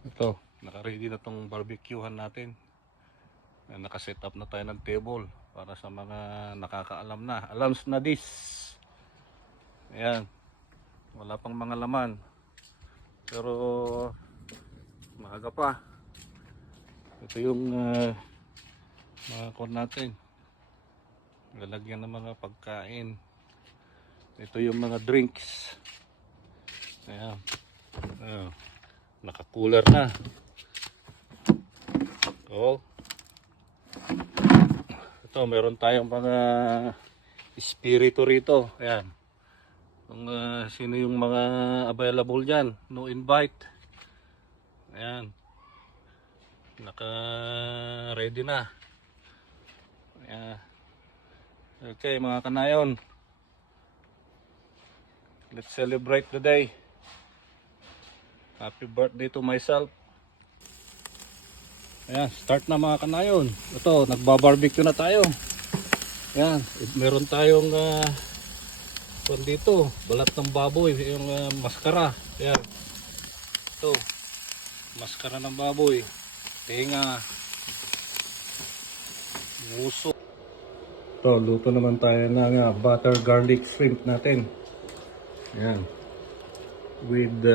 Ito, naka-ready na tong barbecuehan natin. Naka-set up na tayo ng table para sa mga nakakaalam na. Alams na this. Ayan. Wala pang mga laman. Pero maaga pa. Ito yung mga kon natin. Lalagyan ng mga pagkain. Ito yung mga drinks. Ayan. Ayan. Naka-cooler na. Oh. Ito, meron tayong mga espiritu rito. Ayan. Kung sino yung mga available dyan. No invite. Ayan. Naka-ready na. Ayan. Okay, mga kanayon. Let's celebrate the day. Happy birthday to myself. Ayan, start na mga kanayon. Ito, nagbabarbecue na tayo. Ayan, meron tayong dito, balat ng baboy, yung maskara. Ayan. Ito, maskara ng baboy. Tenga. Muso. Ito, luto naman tayo ng butter garlic shrimp natin. Ayan. With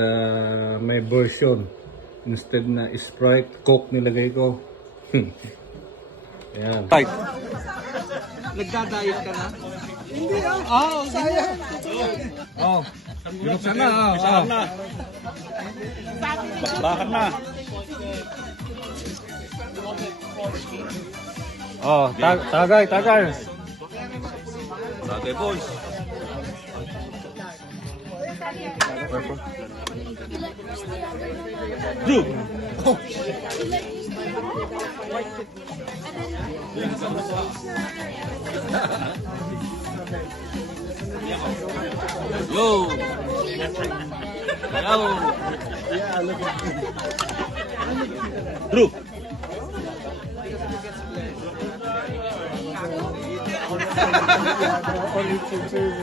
my version. Instead na Sprite, Coke nilagay ko. Ayan. Right. Nagda-diet ka na? Hindi ah. Sayang. Oh. Binuksan na. Binuksan na. Bakit na. Oh, tagay. Tagay boys. Drew. Oh. Yo. Hello. Yeah, look at Drew. on YouTube too.